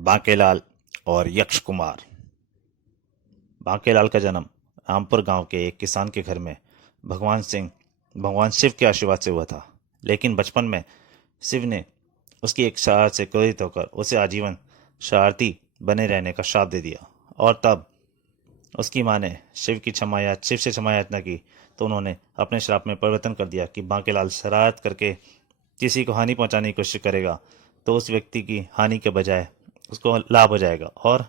बांकेलाल और यक्ष कुमार। बांकेलाल का जन्म रामपुर गांव के एक किसान के घर में भगवान शिव के आशीर्वाद से हुआ था। लेकिन बचपन में शिव ने उसकी एक शरारत से क्रोधित होकर उसे आजीवन शरारती बने रहने का श्राप दे दिया। और तब उसकी माँ ने शिव से क्षमा याचना की तो उन्होंने अपने श्राप में परिवर्तन कर दिया कि बांकेलाल शरारत करके किसी को हानि पहुंचाने की कोशिश करेगा तो उस व्यक्ति की हानि के बजाय उसको लाभ हो जाएगा और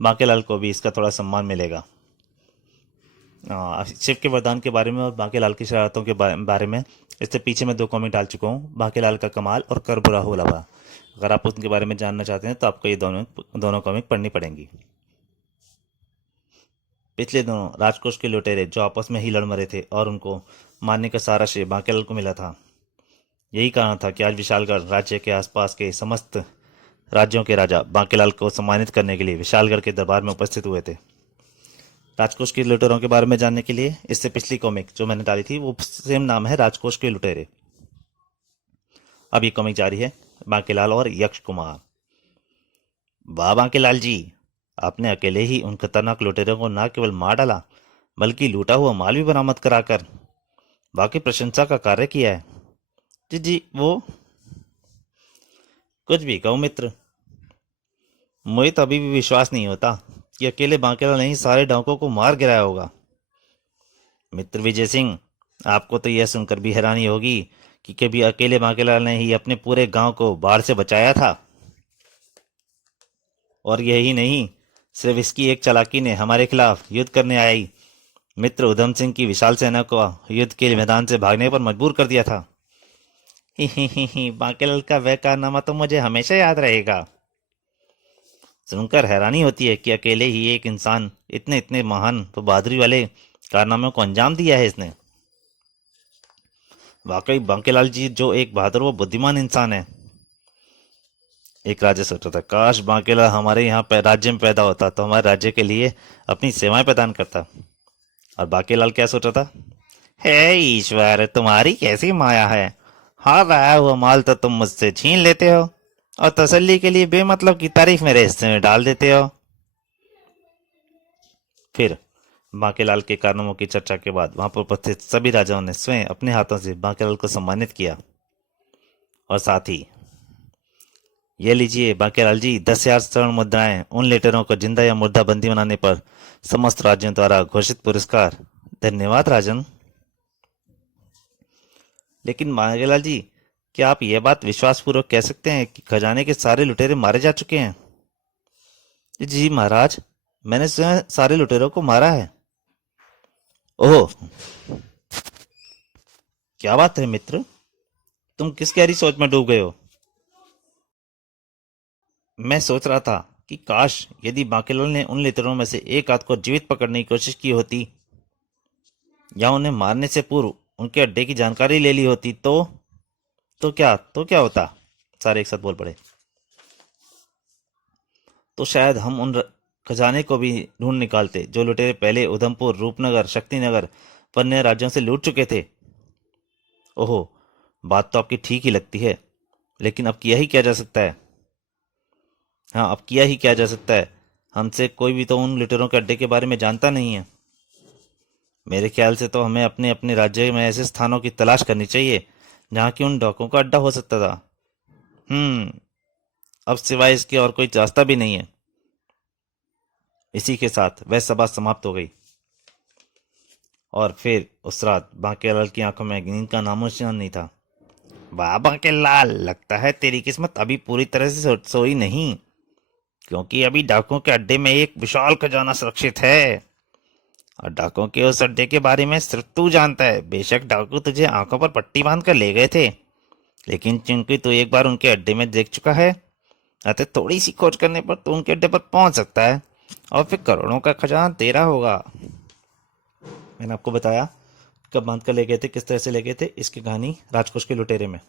बांकेलाल को भी इसका थोड़ा सम्मान मिलेगा। शिव के वरदान के बारे में और बांकेलाल की शरारतों के बारे में इससे पीछे मैं 2 कॉमिक डाल चुका हूँ, बांकेलाल का कमाल और कर बुरा हो लगा। अगर आप उनके बारे में जानना चाहते हैं तो आपको ये दोनों कॉमिक पढ़नी पड़ेंगी। पिछले दोनों राजकोष के लुटेरे जो आपस में ही लड़ मरे थे और उनको मारने का सारा श्रेय बांकेलाल को मिला था। यही कारण था कि आज विशालगढ़ राज्य के आसपास के समस्त राज्यों के राजा बांकेलाल को सम्मानित करने के लिए विशालगढ़ के दरबार में उपस्थित हुए थे। राजकोष के लुटेरों के बारे में जानने के लिए इससे पिछली कॉमिक जो मैंने डाली थी वो सेम नाम है, राजकोष के लुटेरे। अब ये कॉमिक जारी है, बांकेलाल और यक्ष कुमार। वाह बांकेलाल जी, आपने अकेले ही उन खतरनाक लुटेरों को न केवल मार डाला बल्कि लूटा हुआ माल भी बरामद कराकर वाकई प्रशंसा का कार्य किया है। जी जी, वो कुछ भी कहो मित्र, मुझे तो अभी भी विश्वास नहीं होता कि अकेले बांकेलाल ने ही सारे डाकुओं को मार गिराया होगा। मित्र विजय सिंह, आपको तो यह सुनकर भी हैरानी होगी कि कभी अकेले बांकेलाल ने ही अपने पूरे गांव को बाढ़ से बचाया था। और यही नहीं, सिर्फ इसकी एक चालाकी ने हमारे खिलाफ युद्ध करने आई मित्र उधम सिंह की विशाल सेना को युद्ध के मैदान से भागने पर मजबूर कर दिया था। ही बांकेलाल का वह कारनामा तो मुझे हमेशा याद रहेगा। सुनकर हैरानी होती है कि अकेले ही एक इंसान इतने इतने महान व बहादुरी वाले कारनामों को अंजाम दिया है इसने। वाकई बांकेलाल जी जो एक बहादुर व बुद्धिमान इंसान है। एक राजा सोच रहा था, काश बांकेलाल हमारे यहाँ राज्य में पैदा होता तो हमारे राज्य के लिए अपनी सेवाएं प्रदान करता। और बांकेलाल क्या सोच रहा था, हे ईश्वर, तुम्हारी कैसी माया है, हाँ आया हुआ माल तो तुम मुझसे छीन लेते हो और तसल्ली के लिए बेमतलब की तारीफ मेरे हिस्से में डाल देते हो। फिर बांकेलाल के कारनामों की चर्चा के बाद वहां पर उपस्थित सभी राजाओं ने स्वयं अपने हाथों से बांकेलाल को सम्मानित किया। और साथ ही ये लीजिए बांकेलाल जी, 10,000 स्वर्ण मुद्राएं उन लेटरों को जिंदा या मुर्दा बंदी बनाने पर समस्त राज्यों द्वारा घोषित पुरस्कार। धन्यवाद राजन। लेकिन बांकेलाल जी, क्या आप यह बात विश्वासपूर्वक कह सकते हैं कि खजाने के सारे लुटेरे मारे जा चुके हैं? जी महाराज, मैंने स्वयं सारे लुटेरों को मारा है। ओह, क्या बात है मित्र, तुम किस गहरी सोच में डूब गए हो? मैं सोच रहा था कि काश यदि बांकेलाल ने उन लुटेरों में से एक आध को जीवित पकड़ने की कोशिश की होती या उन्हें मारने से पूर्व उनके अड्डे की जानकारी ले ली होती तो क्या होता? सारे एक साथ बोल पड़े। तो शायद हम उन खजाने को भी ढूंढ निकालते जो लुटेरे पहले उधमपुर, रूपनगर, शक्तिनगर व अन्य राज्यों से लूट चुके थे। ओहो, बात तो आपकी ठीक ही लगती है, लेकिन अब किया ही क्या जा सकता है? हाँ, अब किया ही क्या जा सकता है, हमसे कोई भी तो उन लुटेरों के अड्डे के बारे में जानता नहीं है। मेरे ख्याल से तो हमें अपने अपने राज्य में ऐसे स्थानों की तलाश करनी चाहिए जहाँ की उन डाकुओं का अड्डा हो सकता था। हम्म, अब सिवाय इसके और कोई रास्ता भी नहीं है। इसी के साथ वह सभा समाप्त हो गई और फिर उस रात बांकेलाल की आंखों में नींद का नामोनिशान नहीं था। वाह बांकेलाल, लगता है तेरी किस्मत अभी पूरी तरह से सोई नहीं, क्योंकि अभी डाकुओं के अड्डे में एक विशाल खजाना सुरक्षित है और डाकुओं के उस अड्डे के बारे में सिर्फ तू जानता है। बेशक डाकू तुझे आंखों पर पट्टी बांध कर ले गए थे, लेकिन चूंकि तू एक बार उनके अड्डे में देख चुका है, अतः थोड़ी सी खोज करने पर तू उनके अड्डे पर पहुंच सकता है और फिर करोड़ों का खजाना तेरा होगा। मैंने आपको बताया कब बांध कर ले गए थे, किस तरह से ले गए थे, इसकी कहानी राजकोष के लुटेरे में।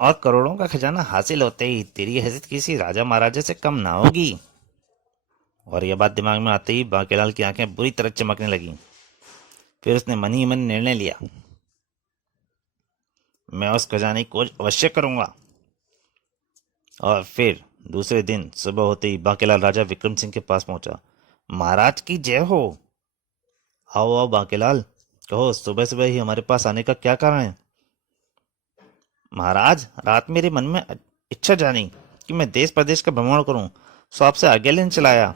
और करोड़ों का खजाना हासिल होते ही तेरी हैसियत किसी राजा महाराजा से कम ना होगी। और यह बात दिमाग में आते ही बांकेलाल की आंखें बुरी तरह चमकने लगीं। फिर उसने मन ही मन निर्णय लिया, मैं उस खजाने की खोज अवश्य करूंगा। और फिर दूसरे दिन सुबह होते ही बांकेलाल राजा विक्रम सिंह के पास पहुंचा। महाराज की जय हो। आओ आओ बांकेलाल, कहो सुबह सुबह ही हमारे पास आने का क्या कारण है? महाराज, रात मेरे मन में इच्छा जानी कि मैं देश प्रदेश का भ्रमण करूं, सो आपसे आज्ञा लेने चला आया।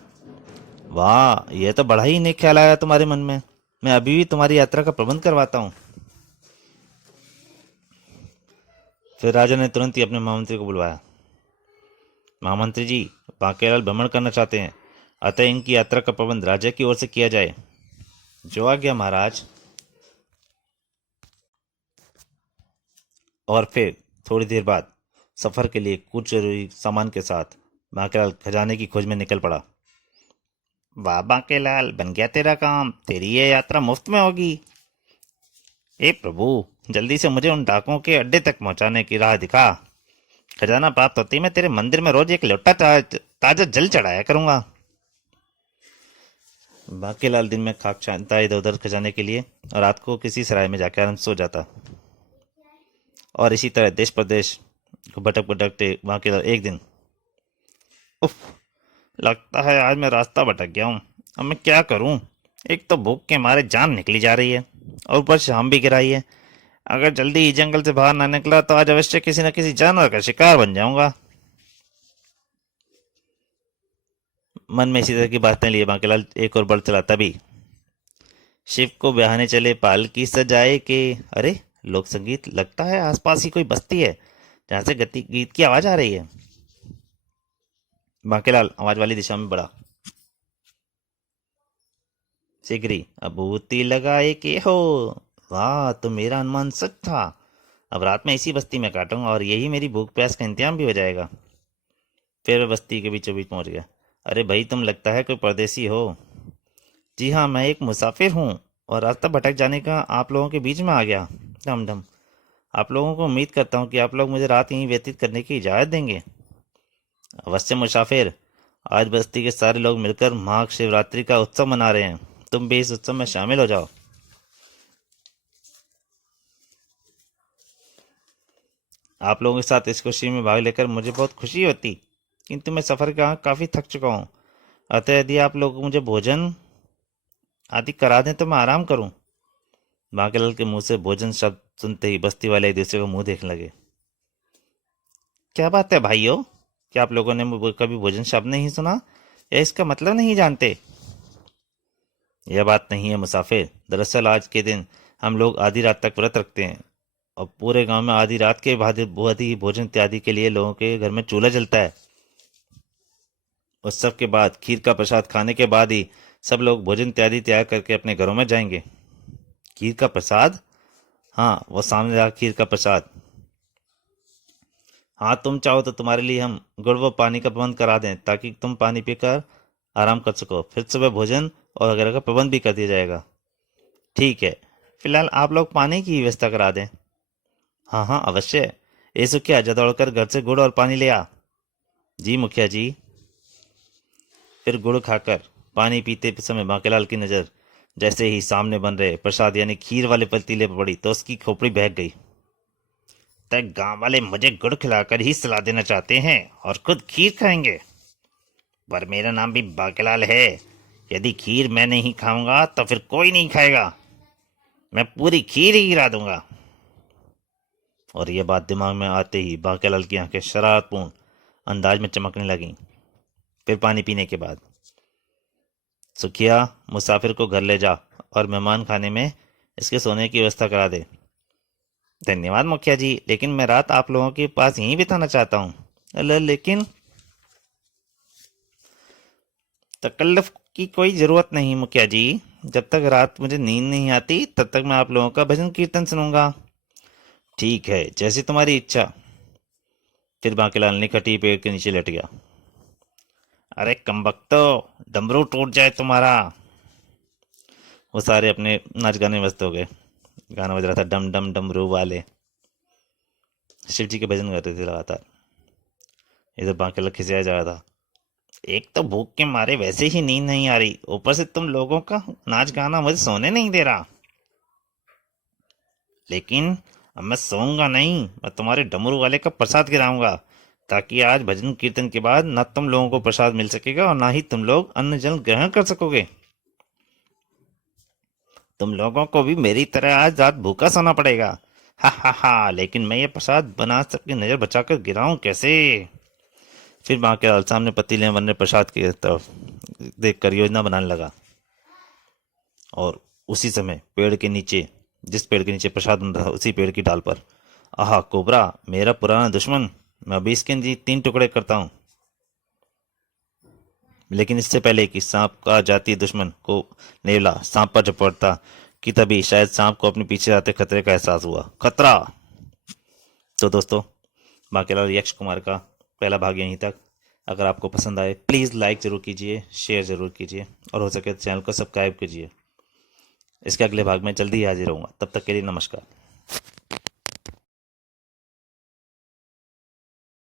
वाह, यह तो बड़ा ही नेक ख्याल आया तुम्हारे मन में। मैं अभी भी तुम्हारी यात्रा का प्रबंध करवाता हूँ। फिर राजा ने तुरंत ही अपने महामंत्री को बुलवाया। महामंत्री जी, बांकेलाल भ्रमण करना चाहते हैं, अतः इनकी यात्रा का प्रबंध राजा की ओर से किया जाए। जो आज्ञा महाराज। और फिर थोड़ी देर बाद सफर के लिए कुछ जरूरी सामान के साथ बांकेलाल खजाने की खोज में निकल पड़ा। वाह बांकेलाल, बन गया तेरा काम, तेरी ये यात्रा मुफ्त में होगी। ए प्रभु, जल्दी से मुझे उन डाकुओं के अड्डे तक पहुंचाने की राह दिखा। खजाना प्राप्त होते ही मैं तेरे मंदिर में रोज एक लोटा ताजा जल चढ़ाया करूंगा। बांकेलाल दिन में खाक छानता इधर उधर खजाने के लिए और रात को किसी सराय में जाकर आराम से सो जाता। और इसी तरह देश प्रदेश को भटक भटकते बांकेलाल एक दिन, उफ, लगता है आज मैं रास्ता भटक गया हूँ। अब मैं क्या करूँ? एक तो भूख के मारे जान निकली जा रही है और ऊपर शाम भी गिराई है। अगर जल्दी ही जंगल से बाहर ना निकला तो आज अवश्य किसी न किसी जानवर का शिकार बन जाऊंगा। मन में इसी तरह की बातें लिए बांकेलाल एक और बढ़ चला। तभी शिव को ब्याहने चले पालकी सजाए के। अरे, लोक संगीत, लगता है आसपास ही कोई बस्ती है जहां से गति गीत की आवाज आ रही है। बांकेलाल आवाज वाली दिशा में बढ़ा। सिगरी अबूती लगाए के हो। वाह, तो मेरा अनुमान सच था। अब रात में इसी बस्ती में काटूंगा और यही मेरी भूख प्यास का इंतजाम भी हो जाएगा। फिर वह बस्ती के बीचों बीच पहुंच गया। अरे भाई, तुम लगता है कोई परदेसी हो। जी हाँ, मैं एक मुसाफिर हूँ और रास्ता भटक जाने का आप लोगों के बीच में आ गया। डम डम। आप लोगों को उम्मीद करता हूँ कि आप लोग मुझे रात यहीं व्यतीत करने की इजाज़त देंगे। अवश्य मुसाफिर, आज बस्ती के सारे लोग मिलकर महाशिवरात्रि का उत्सव मना रहे हैं। तुम भी इस उत्सव में शामिल हो जाओ। आप लोगों के साथ इस खुशी में भाग लेकर मुझे बहुत खुशी होती, किंतु मैं सफ़र का काफ़ी थक चुका हूँ। अतः यदि आप लोग मुझे भोजन आदि करा दें तो मैं आराम करूं। बांकेलाल के मुंह से भोजन शब्द सुनते ही बस्ती वाले एक दूसरे को मुंह देखने लगे। क्या बात है भाइयों, क्या आप लोगों ने कभी भोजन शब्द नहीं सुना या इसका मतलब नहीं जानते? यह बात नहीं है मुसाफिर, दरअसल आज के दिन हम लोग आधी रात तक व्रत रखते हैं और पूरे गांव में आधी रात के बाद ही भोजन इत्यादि के लिए लोगों के घर में चूल्हा जलता है। उत्सव के बाद खीर का प्रसाद खाने के बाद ही सब लोग भोजन इत्यादि तैयार करके अपने घरों में जाएंगे। खीर का प्रसाद? हाँ, वो सामने रहा खीर का प्रसाद। हाँ, तुम चाहो तो तुम्हारे लिए हम गुड़ व पानी का प्रबंध करा दें ताकि तुम पानी पीकर आराम कर सको। फिर सुबह भोजन और वगैरह का प्रबंध भी कर दिया जाएगा। ठीक है, फिलहाल आप लोग पानी की व्यवस्था करा दें। हाँ हाँ, अवश्य। ए सुखिया, जा दौड़कर घर से गुड़ और पानी ले आ। जी मुखिया जी। फिर गुड़ खाकर पानी पीते समय बांकेलाल की नज़र जैसे ही सामने बन रहे प्रसाद यानी खीर वाले पतीले पर पड़ी तो उसकी खोपड़ी बहक गई। तय गांव वाले मुझे गुड़ खिलाकर ही सलाह देना चाहते हैं और खुद खीर खाएंगे, पर मेरा नाम भी बांकेलाल है। यदि खीर मैं नहीं खाऊंगा तो फिर कोई नहीं खाएगा। मैं पूरी खीर ही गिरा दूंगा। और यह बात दिमाग में आते ही बांकेलाल की आंखें शरारतपूर्ण अंदाज में चमकने लगीं। फिर पानी पीने के बाद, सुखिया, मुसाफिर को घर ले जा और मेहमान खाने में इसके सोने की व्यवस्था करा दे। धन्यवाद मुखिया जी, लेकिन मैं रात आप लोगों के पास यहीं बिताना चाहता हूँ। लेकिन तकल्लुफ की कोई ज़रूरत नहीं मुखिया जी। जब तक रात मुझे नींद नहीं आती तब तक मैं आप लोगों का भजन कीर्तन सुनूंगा। ठीक है, जैसी तुम्हारी इच्छा। फिर बांकेलाल निकट ही पेड़ के नीचे लेट गया। अरे कमबख्तो, डमरू टूट जाए तुम्हारा। वो सारे अपने नाच गाने में व्यस्त हो गए। गाना बज रहा था, डम डम डमरू वाले। शिव जी के भजन कर रहे थे लगातार। इधर बांकेलाल खिसिया जा रहा था। एक तो भूख के मारे वैसे ही नींद नहीं आ रही, ऊपर से तुम लोगों का नाच गाना मुझे सोने नहीं दे रहा। लेकिन अब मैं सोऊंगा नहीं, मैं तुम्हारे डमरू वाले का प्रसाद गिराऊंगा। ताकि आज भजन कीर्तन के बाद न तुम लोगों को प्रसाद मिल सकेगा और ना ही तुम लोग अन्न जल ग्रहण कर सकोगे। तुम लोगों को भी मेरी तरह आज रात भूखा सोना पड़ेगा। हा हा हा, लेकिन मैं ये प्रसाद बना सबकी नजर बचाकर गिराऊं कैसे? फिर बांकेलाल सामने पतीले में बन रहे प्रसाद की तरफ देखकर योजना बनाने लगा। और उसी समय पेड़ के नीचे, जिस पेड़ के नीचे प्रसाद बन रहा था, उसी पेड़ की डाल पर, आहा कोबरा, मेरा पुराना दुश्मन, मैं अभी इसके 3 टुकड़े करता हूँ। लेकिन इससे पहले कि सांप का जातीय दुश्मन को नेवला सांप पर झपटता कि तभी शायद सांप को अपने पीछे आते खतरे का एहसास हुआ। खतरा। तो दोस्तों, बांकेलाल यक्ष कुमार का पहला भाग यहीं तक। अगर आपको पसंद आए प्लीज़ लाइक ज़रूर कीजिए, शेयर ज़रूर कीजिए और हो सके तो चैनल को सब्सक्राइब कीजिए। इसके अगले भाग में जल्दी ही हाजिर होऊंगा। तब तक के लिए नमस्कार।